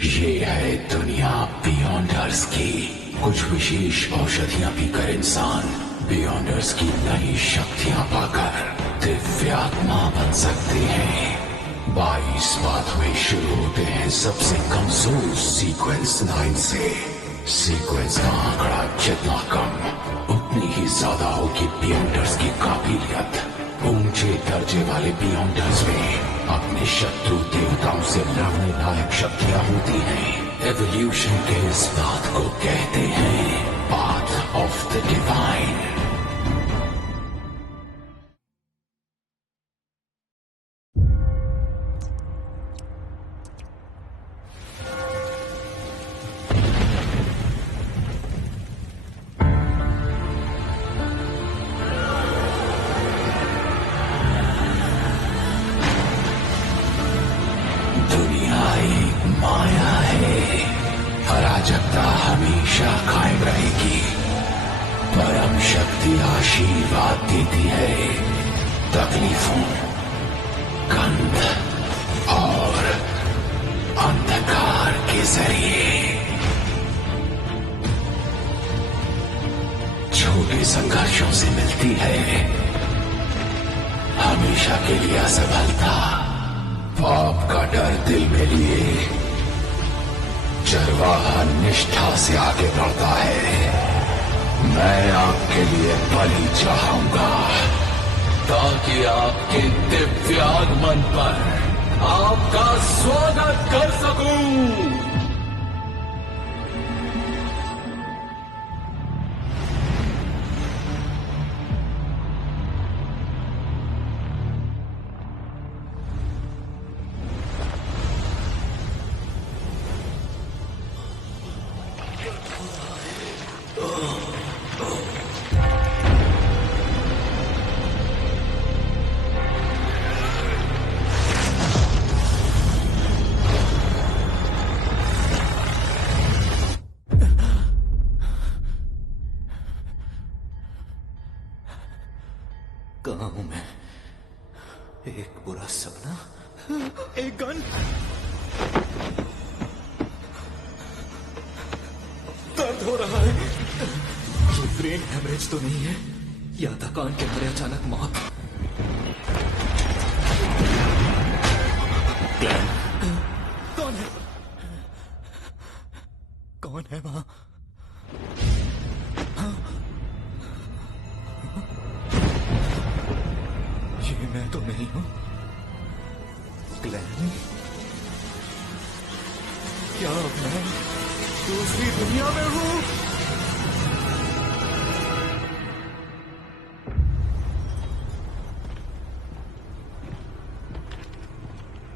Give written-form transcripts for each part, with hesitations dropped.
ये है दुनिया बियॉन्डर्स की। कुछ विशेष औषधियां पीकर इंसान बियॉन्डर्स की नई शक्तियां पाकर दिव्यात्मा बन सकते हैं। 22 पाथवे शुरू होते हैं सबसे कमजोर सीक्वेंस 9 से। सीक्वेंस का आंकड़ा जितना कम उतनी ही ज्यादा होगी बियॉन्डर्स की काबिलियत। ऊंचे दर्जे वाले बियॉन्डर्स में अपने शत्रु देवताओं से लड़ने लायक शक्तियां होती हैं। एवोल्यूशन के इस बात को कहते हैं पाथ ऑफ द डिवाइन। अराजकता हमेशा कायम रहेगी। परम शक्ति आशीर्वाद देती है तकलीफों, गंध और अंधकार के जरिए। छोटे संघर्षों से मिलती है हमेशा के लिए असफलता। पाप का डर दिल में लिए चरवाहा निष्ठा से आगे बढ़ता है। मैं आपके लिए बलि चाहूंगा ताकि आपके दिव्य आगमन पर आपका स्वागत कर सकूं। कहाँ हूं मैं? एक बुरा सपना, एक गन, दर्द हो रहा है। ये ब्रेन हेमरेज तो नहीं है या थकान के मारे अचानक मौत? कौन है? कौन है वहां? ये मैं तो नहीं हूं। ग्लेन, क्या मैं दूसरी दुनिया में हूं?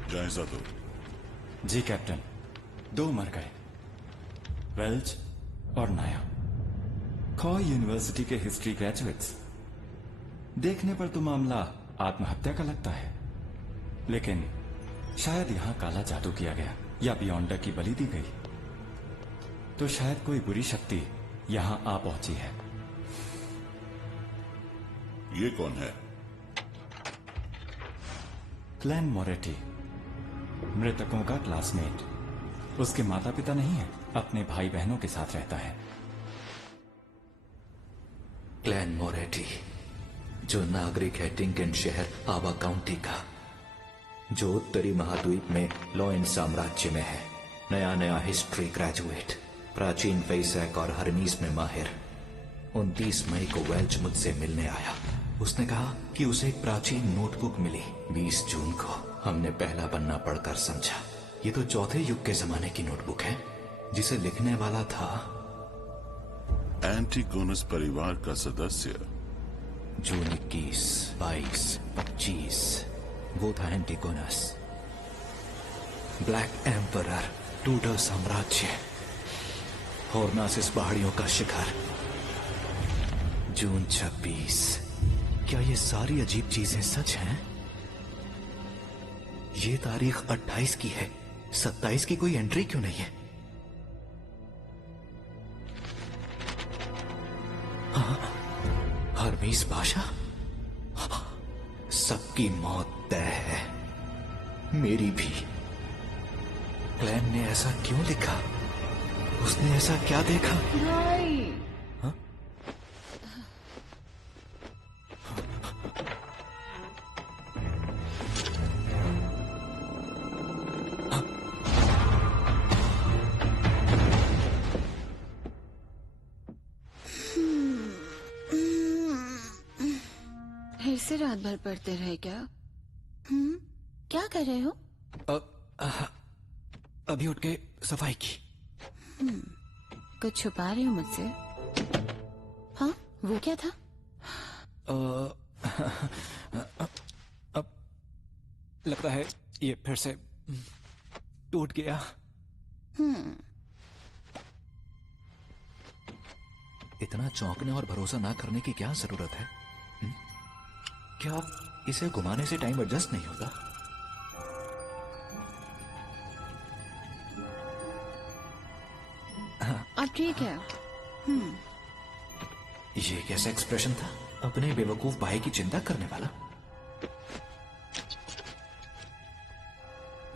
जायजा दो। जी कैप्टन, 2 मर गए, वेल्च और नाया। खॉ यूनिवर्सिटी के हिस्ट्री ग्रेजुएट्स। देखने पर तो मामला आत्महत्या का लगता है, लेकिन शायद यहां काला जादू किया गया या बियॉन्डर की बलि दी गई। तो शायद कोई बुरी शक्ति यहां आ पहुंची है। ये कौन है? क्लैन मोरेटी, मृतकों का क्लासमेट। उसके माता पिता नहीं है, अपने भाई बहनों के साथ रहता है। क्लैन मोरेटी, जो नागरिक है टिंकन शहर आवा काउंटी का, जो उत्तरी महाद्वीप में लॉयन साम्राज्य में है। नया नया हिस्ट्री ग्रेजुएट, प्राचीन वैसैक और हरमीज में माहिर। 29 मई को वेल्च मुझसे मिलने आया। उसने कहा कि उसे एक प्राचीन नोटबुक मिली। 20 जून को हमने पहला पन्ना पढ़कर समझा ये तो चौथे युग के जमाने की नोटबुक है, जिसे लिखने वाला था एंटिगोनस परिवार का सदस्य। जून 21, 22, 25 वो था एंटिगोनस। ब्लैक एम्परर, टूडर साम्राज्य, हॉर्नासिस पहाड़ियों का शिखर। जून 26। क्या ये सारी अजीब चीजें सच हैं? ये तारीख 28 की है, 27 की कोई एंट्री क्यों नहीं है? हरमीज बादशाह, सबकी मौत तय है, मेरी भी। क्लैन ने ऐसा क्यों लिखा? उसने ऐसा क्या देखा? भाई हाँ? फिर से रात भर पढ़ते रहे क्या? क्या कर रहे हो? अभी उठ के सफाई की। कुछ छुपा रहे हो मुझसे? हाँ, वो क्या था? अब लगता है ये फिर से टूट गया। इतना चौंकने और भरोसा ना करने की क्या जरूरत है? क्या इसे घुमाने से टाइम एडजस्ट नहीं होता? अब ठीक है। ये कैसा एक्सप्रेशन था? अपने बेवकूफ भाई की चिंता करने वाला।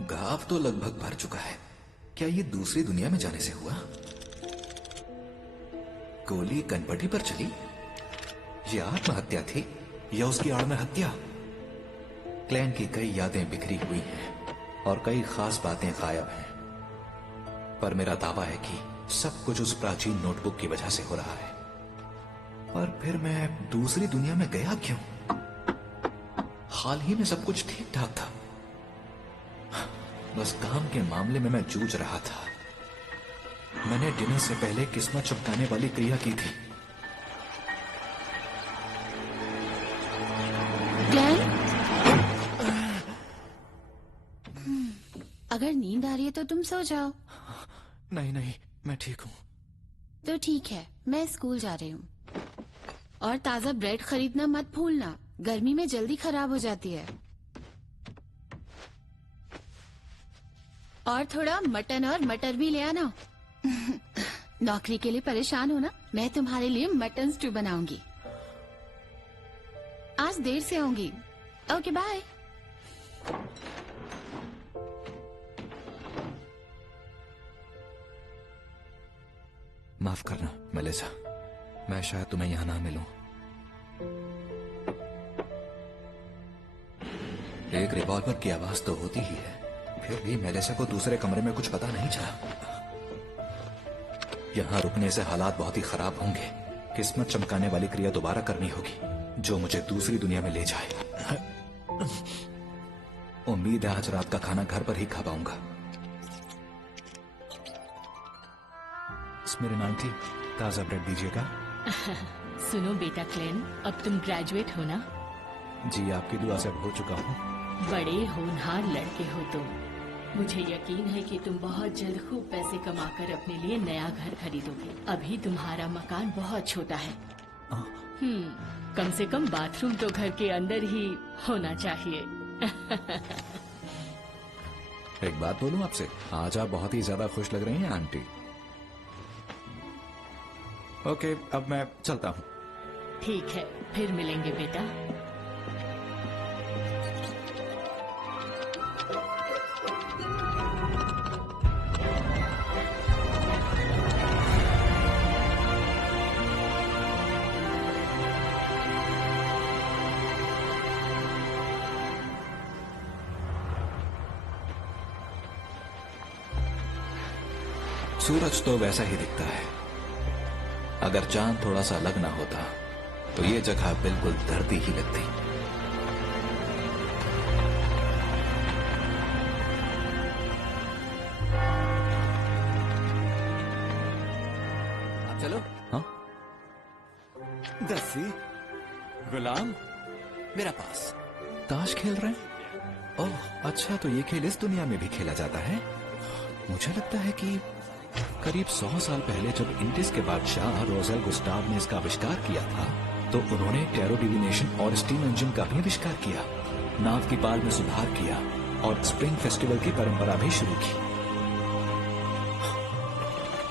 घाव तो लगभग भर चुका है। क्या ये दूसरी दुनिया में जाने से हुआ? गोली कनपटी पर चली? ये आत्महत्या थी या उसकी आड़ में हत्या? क्लैन की कई यादें बिखरी हुई हैं और कई खास बातें गायब हैं, पर मेरा दावा है कि सब कुछ उस प्राचीन नोटबुक की वजह से हो रहा है। और फिर मैं दूसरी दुनिया में गया क्यों? हाल ही में सब कुछ ठीक ठाक था। बस काम के मामले में मैं जूझ रहा था। मैंने डिनर से पहले किस्मत चमकाने वाली क्रिया की थी। ग्लेन? अगर नींद आ रही है तो तुम सो जाओ। नहीं नहीं, मैं ठीक हूं। तो ठीक है, मैं स्कूल जा रही हूँ। और ताजा ब्रेड खरीदना मत भूलना, गर्मी में जल्दी खराब हो जाती है। और थोड़ा मटन और मटर भी ले आना। नौकरी के लिए परेशान हो ना? मैं तुम्हारे लिए मटन स्टू बनाऊंगी। आज देर से आऊंगी। Okay bye. माफ करना मेलिसा, मैं शायद तुम्हें यहां ना मिलूं। एक रिवॉल्वर की आवाज तो होती ही है, फिर भी मेलिसा को दूसरे कमरे में कुछ पता नहीं चला। यहां रुकने से हालात बहुत ही खराब होंगे। किस्मत चमकाने वाली क्रिया दोबारा करनी होगी, जो मुझे दूसरी दुनिया में ले जाए। उम्मीद है आज रात का खाना घर पर ही खा पाऊंगा। मेरे आंटी, ताजा ब्रेड दीजिएगा। सुनो बेटा क्लेन, अब तुम ग्रेजुएट हो ना? जी, आपकी दुआ से हो चुका हूँ। बड़े होनहार लड़के हो तुम। मुझे यकीन है कि तुम बहुत जल्द खूब पैसे कमाकर अपने लिए नया घर खरीदोगे। अभी तुम्हारा मकान बहुत छोटा है। कम से कम बाथरूम तो घर के अंदर ही होना चाहिए। एक बात बोलूं आपसे, आज आप बहुत ही ज्यादा खुश लग रही हैं आंटी। ओके, अब मैं चलता हूँ। ठीक है, फिर मिलेंगे बेटा। सूरज तो वैसा ही दिखता है। अगर चांद थोड़ा सा अलग ना होता तो ये जगह बिल्कुल धरती ही लगती। आप चलो। हाँ, दस्सी, गुलाम, मेरा पास ताश खेल रहे हैं। ओह अच्छा, तो ये खेल इस दुनिया में भी खेला जाता है। मुझे लगता है कि करीब 100 साल पहले जब इंडिस के बादशाह रोजेल गुस्टाव ने इसका आविष्कार किया था, तो उन्होंने टैरो डिविनेशन और स्टीम इंजन का भी आविष्कार किया, नाव की पाल में सुधार किया और स्प्रिंग फेस्टिवल की परंपरा भी शुरू की।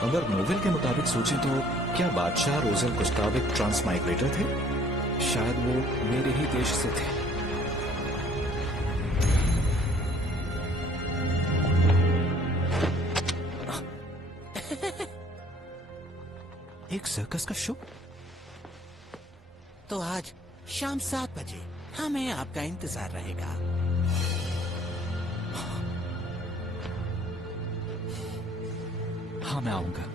अगर नोवेल के मुताबिक सोचें तो क्या बादशाह रोजेल गुस्टाव एक ट्रांस माइग्रेटर थे? शायद वो मेरे ही देश से थे। एक सर्कस का शो? तो आज शाम 7 बजे हमें आपका इंतजार रहेगा। हाँ, मैं आऊंगा।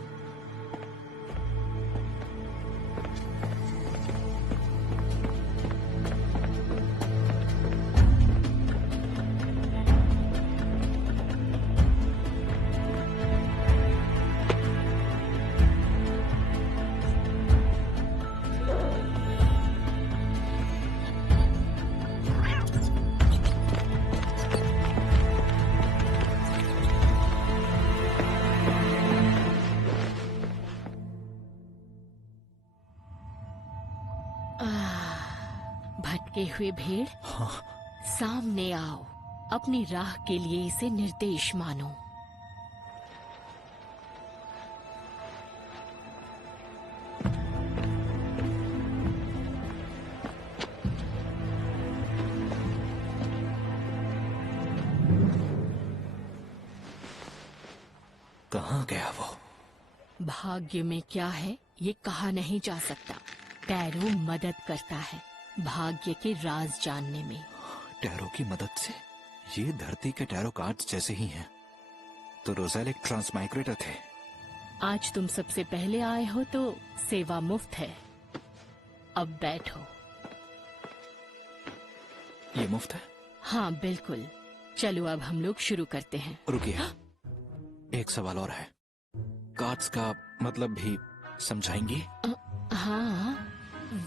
भटके हुए भेड़, सामने आओ। अपनी राह के लिए इसे निर्देश मानो। कहाँ गया वो? भाग्य में क्या है ये कहा नहीं जा सकता। टैरो मदद करता है भाग्य के राज जानने में। टैरो की मदद से? ये धरती के टैरो कार्ड्स जैसे ही हैं। तो रोज़ेल एक ट्रांसमाइग्रेटर थे। आज तुम सबसे पहले आए हो तो सेवा मुफ्त है। अब बैठो। ये मुफ्त है? हाँ बिल्कुल। चलो अब हम लोग शुरू करते हैं। रुकिए, एक सवाल और है। कार्ड्स का मतलब भी समझाएंगी? हाँ,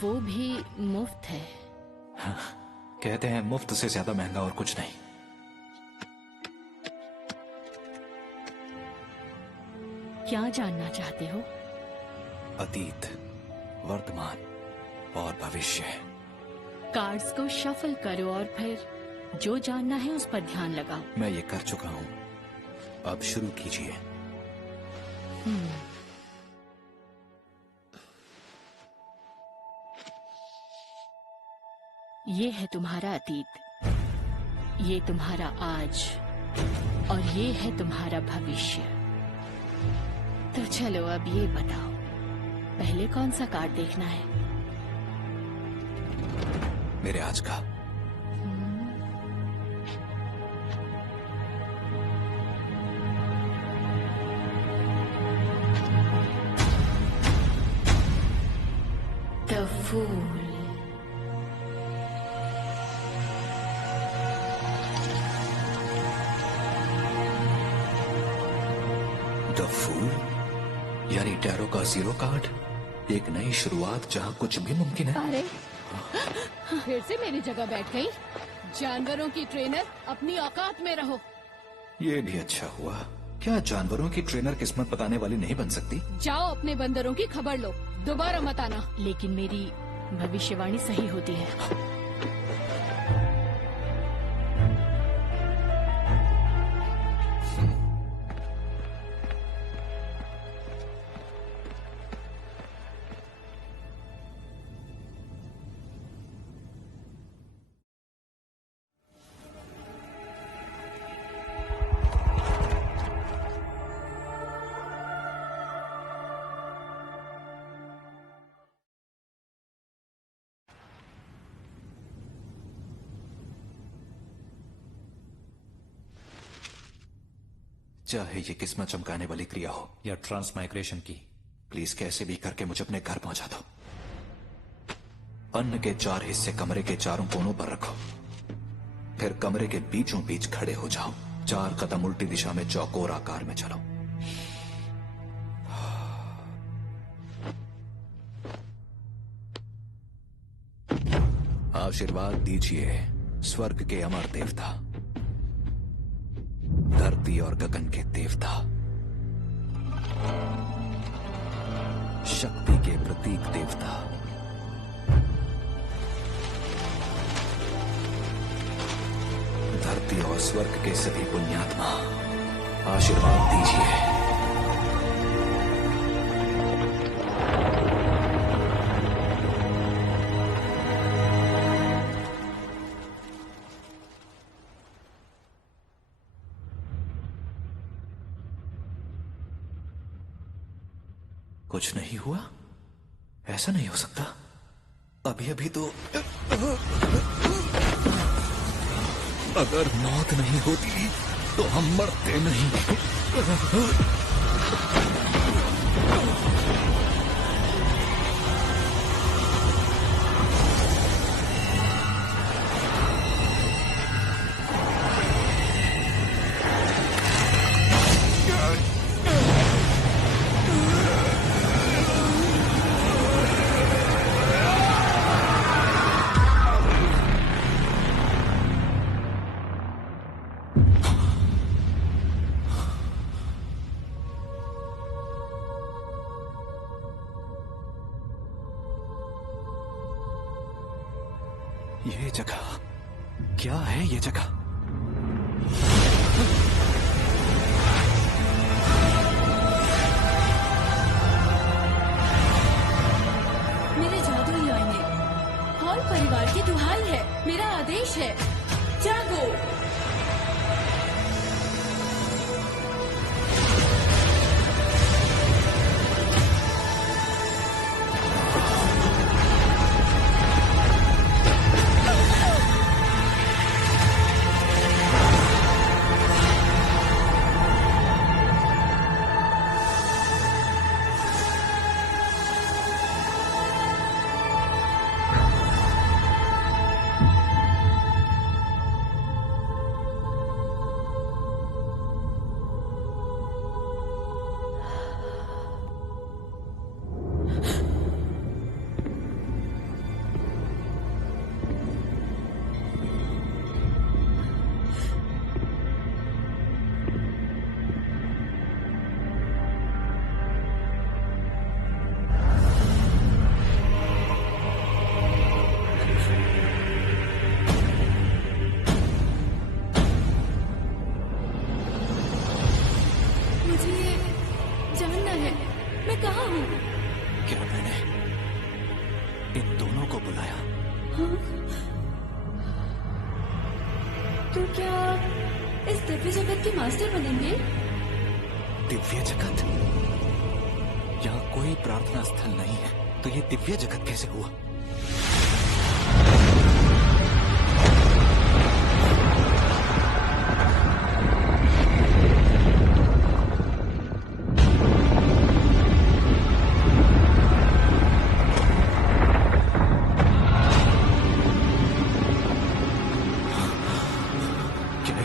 वो भी मुफ्त है। हाँ, कहते हैं मुफ्त से ज्यादा महंगा और कुछ नहीं। क्या जानना चाहते हो? अतीत, वर्तमान और भविष्य। कार्ड्स को शफल करो और फिर जो जानना है उस पर ध्यान लगाओ। मैं ये कर चुका हूँ, अब शुरू कीजिए। ये है तुम्हारा अतीत, ये तुम्हारा आज और ये है तुम्हारा भविष्य। तो चलो अब ये बताओ, पहले कौन सा कार्ड देखना है? मेरे आज का। The fool. द फूल यानी टैरो का जीरो कार्ड। एक नई शुरुआत जहाँ कुछ भी मुमकिन है। अरे फिर से मेरी जगह बैठ गई। जानवरों की ट्रेनर, अपनी औकात में रहो। ये भी अच्छा हुआ। क्या जानवरों की ट्रेनर किस्मत बताने वाली नहीं बन सकती? जाओ अपने बंदरों की खबर लो, दोबारा मत आना। लेकिन मेरी भविष्यवाणी सही होती है। चाहे ये किस्मत चमकाने वाली क्रिया हो या ट्रांसमाइग्रेशन की, प्लीज कैसे भी करके मुझे अपने घर पहुंचा दो। अन्न के 4 हिस्से कमरे के चारों कोनों पर रखो, फिर कमरे के बीचों बीच खड़े हो जाओ। 4 कदम उल्टी दिशा में चौकोर आकार में चलो। आशीर्वाद दीजिए स्वर्ग के अमर देवता, धरती और गगन के देवता, शक्ति के प्रतीक देवता, धरती और स्वर्ग के सभी पुण्यात्मा, आशीर्वाद दीजिए। कुछ नहीं हुआ? ऐसा नहीं हो सकता। अभी अभी तो अगर मौत नहीं होती तो हम मरते नहीं। ये जगह क्या है? ये जगह मेरे जादुई आईने, हॉल परिवार की दुहाई है, मेरा आदेश है, जागो। क्या मैंने इन दोनों को बुलाया? तो क्या आप इस दिव्य जगत के मास्टर बनेंगे? दिव्य जगत? यहाँ कोई प्रार्थना स्थल नहीं है, तो ये दिव्य जगत कैसे हुआ?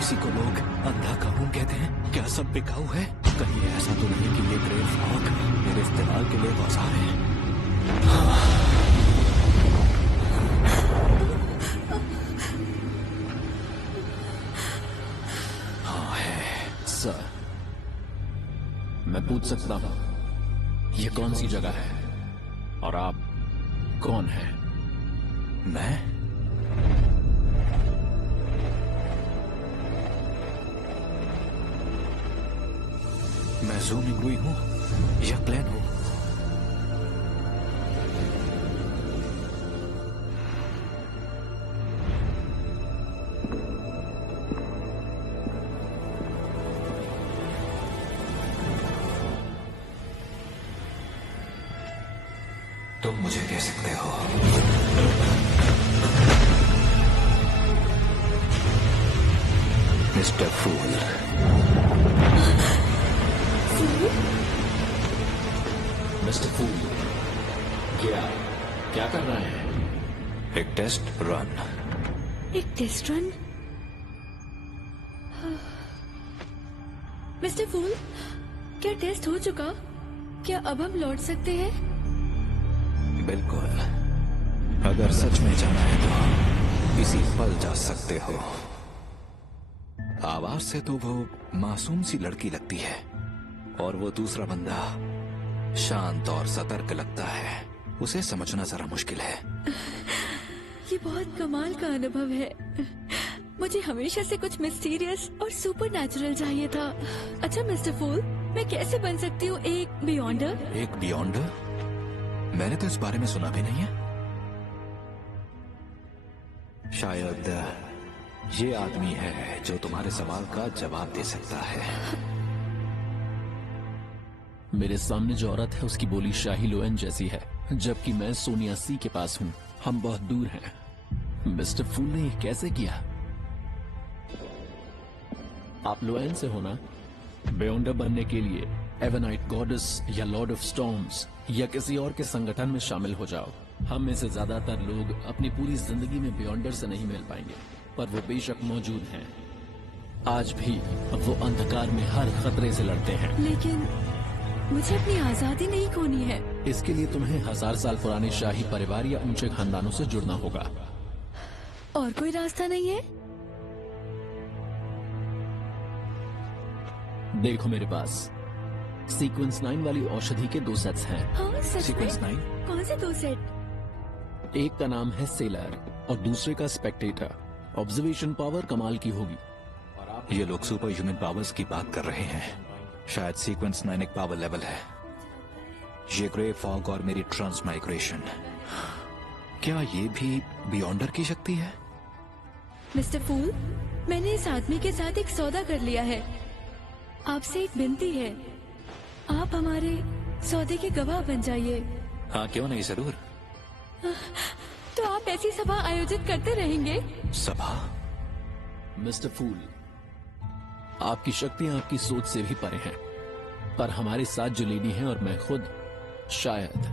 इसी को लोग अंधा कानून कहते हैं। क्या सब बिकाऊ है? कहीं ऐसा तो नहीं कि ये ग्रेव फॉग मेरे इस्तेमाल के लिए औजार है? हाँ है सर। मैं पूछ सकता हूँ ये कौन सी जगह है और आप कौन है? मैं ज़ू मिंगुई हूँ या क्लैन हूँ? तुम मुझे कह सकते हो मिस्टर फूल। मिस्टर फूल, क्या कर रहे हैं? एक टेस्ट रन। एक टेस्ट रन? मिस्टर फूल, क्या टेस्ट हो चुका? क्या अब हम लौट सकते हैं? बिल्कुल। अगर सच में जाना है तो इसी पल जा सकते हो। आवाज से तो वो मासूम सी लड़की लगती है और वो दूसरा बंदा शांत और सतर्क लगता है। उसे समझना जरा मुश्किल है। ये बहुत कमाल का अनुभव है। मुझे हमेशा से कुछ मिस्टीरियस और सुपरनैचुरल चाहिए था। अच्छा मिस्टर फूल, मैं कैसे बन सकती हूँ एक बियॉन्डर? एक बियॉन्डर? मैंने तो इस बारे में सुना भी नहीं है। शायद ये आदमी है जो तुम्हारे सवाल का जवाब दे सकता है। मेरे सामने जो औरत है उसकी बोली शाही लोएन जैसी है, जबकि मैं सोनिया सी के पास हूँ। हम बहुत दूर हैं। मिस्टर फूल ने ये कैसे किया? आप लोएन से होना? बेयोंडर बनने के लिए एवनाइट गॉडेस या लॉर्ड ऑफ स्टॉर्म्स या किसी और के संगठन में शामिल हो जाओ। हम में से ज्यादातर लोग अपनी पूरी जिंदगी में बेयोंडर से नहीं मिल पाएंगे, पर वो बेशक मौजूद हैं। आज भी वो अंधकार में हर खतरे से लड़ते हैं। लेकिन मुझे अपनी आजादी नहीं खोनी है। इसके लिए तुम्हें 1000 साल पुराने शाही परिवार या ऊंचे खानदानों से जुड़ना होगा। और कोई रास्ता नहीं है? देखो मेरे पास सीक्वेंस 9 वाली औषधि के 2 सेट्स हैं। हाँ, सच सीक्वेंस में? 9? कौन से 2 सेट? एक का नाम है सेलर और दूसरे का स्पेक्टेटर। ऑब्जर्वेशन पावर कमाल की होगी। ये लोग सुपर ह्यूमन पावर्स की बात कर रहे हैं। शायद सीक्वेंस 9 एक पावर लेवल है। ये ग्रे फॉग और मेरी ट्रांसमाइग्रेशन, क्या ये भी बियॉन्डर की शक्ति है? मिस्टर फूल, मैंने इस आदमी के साथ एक सौदा कर लिया है। आपसे एक विनती है, आप हमारे सौदे के गवाह बन जाइए। हाँ, क्यों नहीं, जरूर। तो आप ऐसी सभा आयोजित करते रहेंगे? सभा? मिस्टर फूल, आपकी शक्तियां आपकी सोच से भी परे हैं, पर हमारे साथ जो लेडी हैं और मैं खुद शायद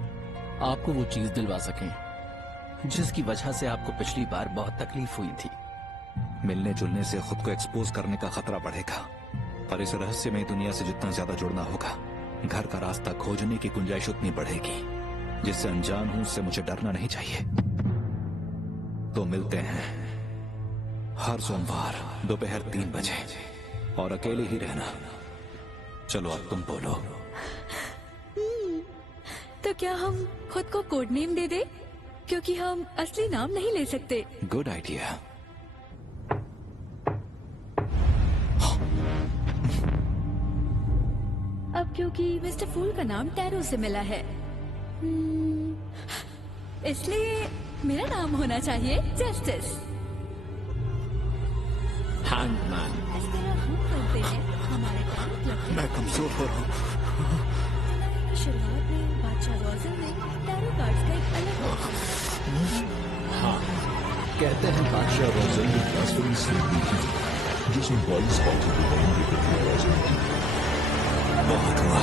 आपको वो चीज दिलवा सकें जिसकी वजह से आपको पिछली बार बहुत तकलीफ हुई थी। मिलने जुलने से खुद को एक्सपोज करने का खतरा बढ़ेगा, पर इस रहस्यमय दुनिया से जितना ज्यादा जुड़ना होगा, घर का रास्ता खोजने की गुंजाइश उतनी बढ़ेगी। जिससे अनजान हूं उससे मुझे डरना नहीं चाहिए। तो मिलते हैं हर सोमवार दोपहर 3 बजे, और अकेले ही रहना। चलो अब तुम बोलो। तो क्या हम खुद को कोड नेम दे दे, क्योंकि हम असली नाम नहीं ले सकते। Good idea. अब क्योंकि मिस्टर फूल का नाम टैरो से मिला है, इसलिए मेरा नाम होना चाहिए जस्टिस। हैंगमैन। इस तरह हम करते हैं हमारे टैरो क्लब। मैं कमजोर हो रहा हूँ। शुरुआत में बादशाह रोजन ने टैरो कार्ड्स का एक अलग हाँ, कहते हैं बादशाह रोजन ने ट्रांसफरिंग स्लीपी है, जिसमें 22 बातें बताएंगे। बहुत हुआ।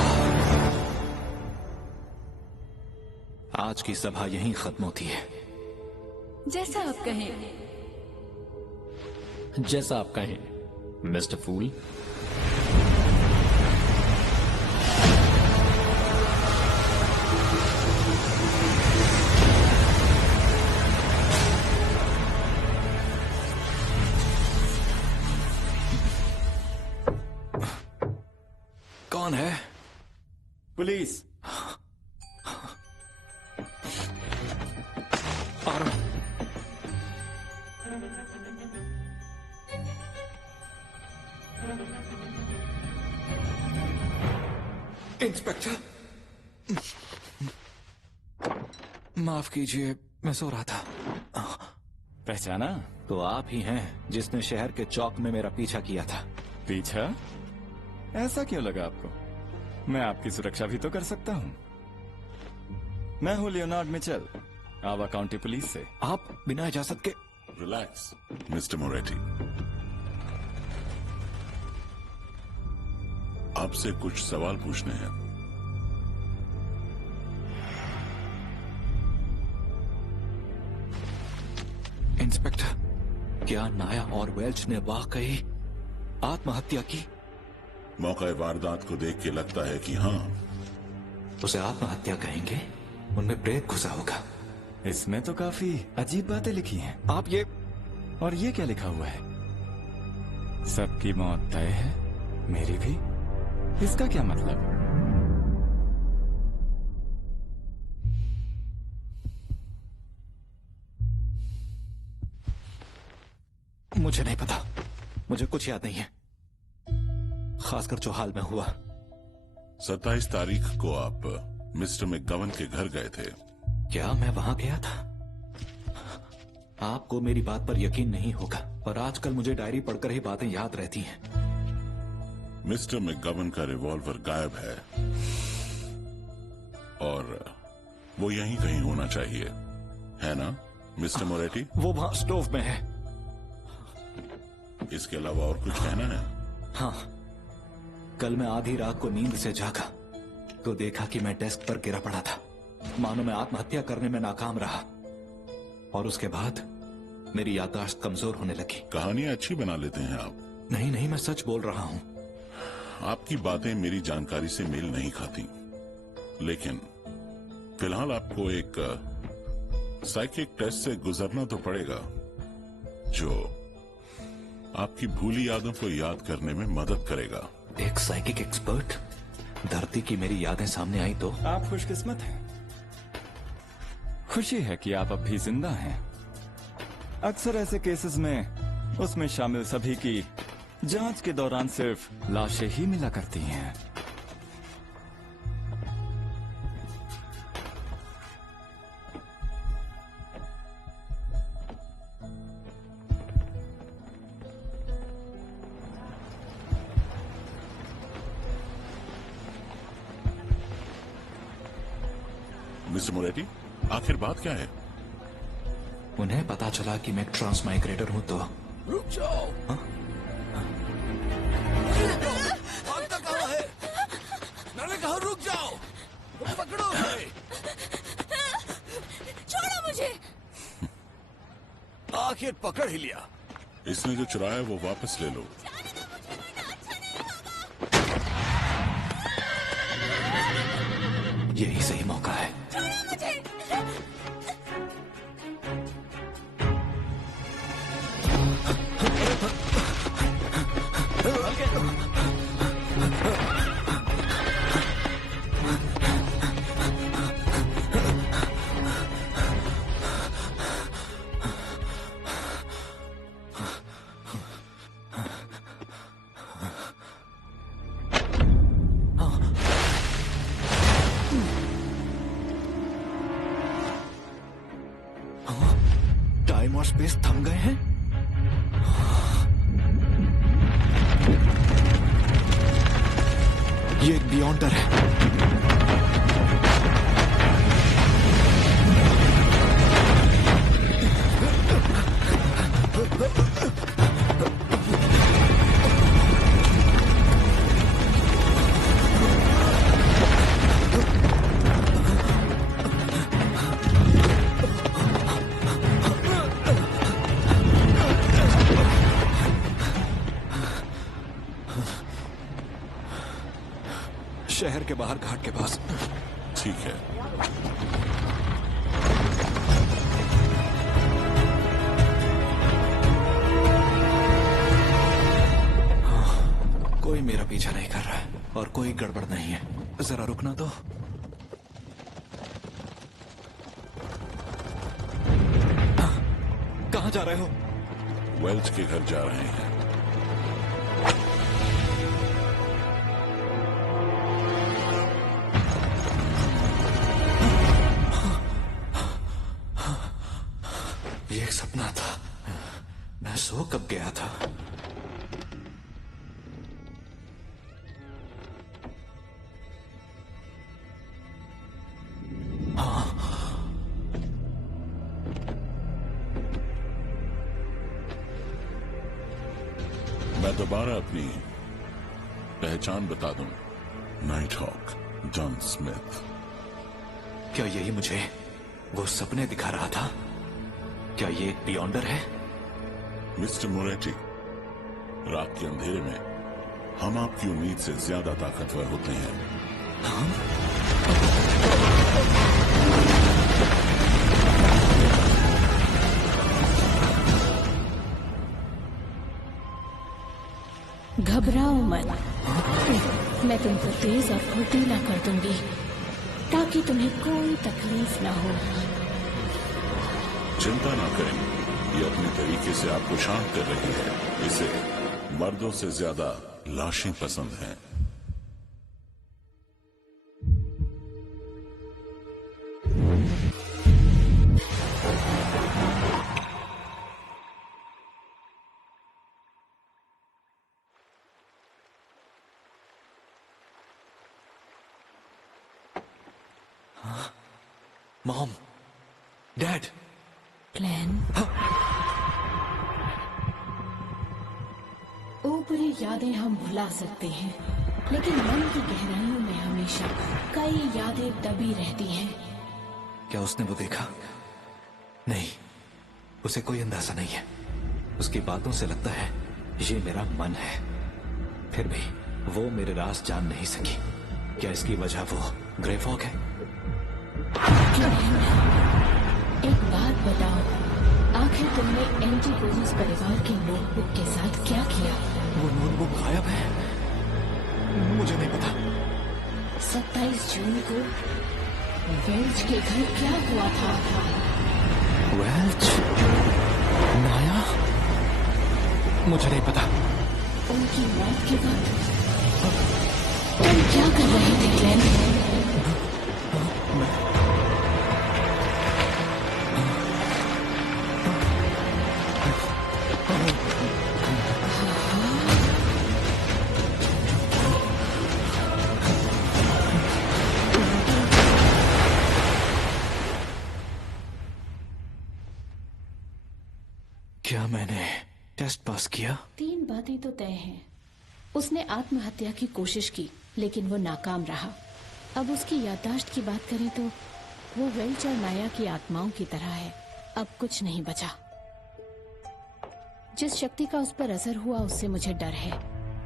आज की सभा यहीं खत्म होती है। जैसा आप कहें। जैसा आप कहें, मिस्टर फूल। कौन है? पुलिस। आ रहा हूं। इंस्पेक्टर, माफ कीजिए, मैं सो रहा था। पहचाना? तो आप ही हैं जिसने शहर के चौक में मेरा पीछा किया था। पीछा? ऐसा क्यों लगा आपको? मैं आपकी सुरक्षा भी तो कर सकता हूँ। मैं हूँ लियोनार्ड मिचेल, आवा काउंटी पुलिस से। आप बिना इजाजत के? रिलैक्स मिस्टर मोरेटी, आपसे कुछ सवाल पूछने हैं। इंस्पेक्टर, क्या नाया और वेल्च ने वाकई आत्महत्या की? मौका वारदात को देख के लगता है कि हाँ। उसे आत्महत्या कहेंगे? उनमें प्रेत घुसा होगा। इसमें तो काफी अजीब बातें लिखी हैं। आप ये, और ये क्या लिखा हुआ है? सबकी मौत तय है, मेरी भी। इसका क्या मतलब? मुझे नहीं पता, मुझे कुछ याद नहीं है, खासकर जो हाल में हुआ। 27 तारीख को आप मिस्टर मैकगवन के घर गए थे। क्या मैं वहां गया था? आपको मेरी बात पर यकीन नहीं होगा, पर आजकल मुझे डायरी पढ़कर ही बातें याद रहती हैं। मिस्टर मैकगवन का रिवॉल्वर गायब है। और वो यहीं कहीं होना चाहिए, है ना मिस्टर मोरेटी? वो वहां स्टोव में है। इसके अलावा और कुछ कहना है? हाँ, कल मैं आधी रात को नींद से जागा तो देखा कि मैं डेस्क पर गिरा पड़ा था, मानो मैं आत्महत्या करने में नाकाम रहा। और उसके बाद मेरी याददाश्त कमजोर होने लगी। कहानियां अच्छी बना लेते हैं आप। नहीं नहीं, मैं सच बोल रहा हूं। आपकी बातें मेरी जानकारी से मेल नहीं खाती, लेकिन फिलहाल आपको एक साइकिक टेस्ट से गुजरना तो पड़ेगा जो आपकी भूली यादों को याद करने में मदद करेगा। एक साइकिक एक्सपर्ट? धरती की मेरी यादें सामने आई तो? आप खुशकिस्मत हैं। खुशी है कि आप अब भी जिंदा हैं। अक्सर ऐसे केसेस में उसमें शामिल सभी की जांच के दौरान सिर्फ लाशें ही मिला करती हैं। मिस्टर मोरेटी, आखिर बात क्या है? उन्हें पता चला कि मैं एक ट्रांसमाइग्रेटर हूं तो। रुक जाओ। हाँ? भागता कहाँ है? मैंने कहा रुक जाओ। पकड़ो उसे। छोड़ो मुझे। आखिर पकड़ ही लिया। इसने जो चुराया वो वापस ले लो। यही सही मौका है। टाइम और स्पेस थम गए हैं। ये एक बियॉन्डर है। शहर के बाहर घाट के पास। ठीक है। कोई मेरा पीछा नहीं कर रहा है और कोई गड़बड़ नहीं है। जरा रुकना तो। कहाँ जा रहे हो? वेल्च के घर जा रहे हैं। ये एक सपना था। मैं सो कब गया था? मैं दोबारा अपनी पहचान बता दूं। Night hawk John Smith. क्या यही मुझे वो सपने दिखा रहा था? क्या ये एक बियॉन्डर है? मिस्टर मोरेटी, रात के अंधेरे में हम आपकी उम्मीद से ज्यादा ताकतवर होते हैं। घबराओ मत। मैं तुमको तेज और फुर्तीला कर दूंगी ताकि तुम्हें कोई तकलीफ ना हो। चिंता ना करें, ये अपने तरीके से आपको शांत कर रही है। इसे मर्दों से ज्यादा लाशें पसंद हैं। Mom, dad. ग्लेन, ऊपरी यादें हम भुला सकते हैं, लेकिन मन की गहराइयों में हमेशा कई यादें दबी रहती हैं। क्या उसने वो देखा? नहीं, उसे कोई अंदाजा नहीं है। उसकी बातों से लगता है ये मेरा मन है। फिर भी वो मेरे राज जान नहीं सकी। क्या इसकी वजह वो ग्रे फॉग है? एक बात बताओ, आखिर तुमने एंटीगोनस परिवार की नोटबुक के साथ क्या किया? वो नोटबुक गायब है। मुझे नहीं पता। 27 जून को वेल्च के घर क्या हुआ था? वेल्च? नाया? मुझे नहीं पता। उनकी मौत के बाद तुम क्या कर रहे थे ग्लेन? क्या मैंने टेस्ट पास किया? 3 बातें तो तय हैं। उसने आत्महत्या की कोशिश की, लेकिन वो नाकाम रहा। अब उसकी याददाश्त की बात करें तो वो वेल्च और नाया की आत्माओं की तरह है। अब कुछ नहीं बचा। जिस शक्ति का उस पर असर हुआ उससे मुझे डर है।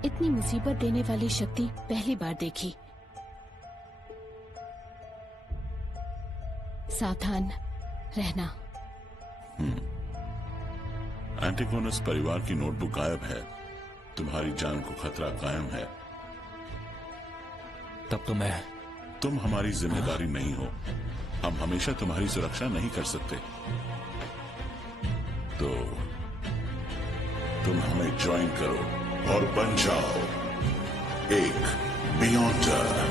इतनी मुसीबत देने वाली शक्ति पहली बार देखी। सावधान रहना। एंटीगोनस परिवार की नोटबुक गायब है। तुम्हारी जान को खतरा कायम है। तब तो तुम हमारी जिम्मेदारी नहीं हो। हम हमेशा तुम्हारी सुरक्षा नहीं कर सकते। तो तुम हमें ज्वाइन करो और बन जाओ एक बियॉन्डर।